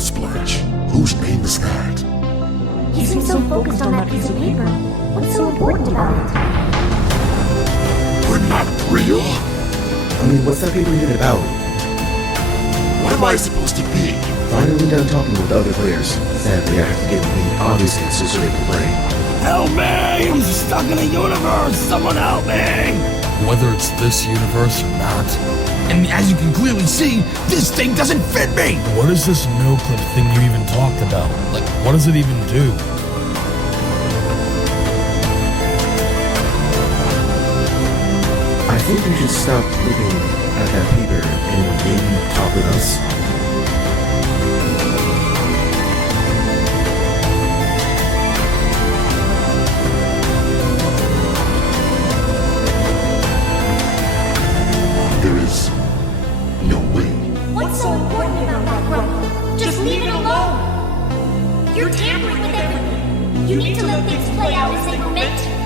Splurge. Whose name is that? You seem so focused on that piece of paper. What's so important about it? We're not real? I mean, what's that paper even about? What am I supposed to be? Finally done talking with the other players. Sadly, I have to give them the obvious answers so they can play. Help me! I'm stuck in a universe! Someone help me! Whether it's this universe or not. And as you can clearly see, this thing doesn't fit me! What is this no-clip thing you even talked about? Like, what does it even do? I think you should stop looking at that paper and maybe talk with us. There is no way. What's so important about that growth? Just leave it alone. You're tampering with everything. You need to let things play out as they were meant to.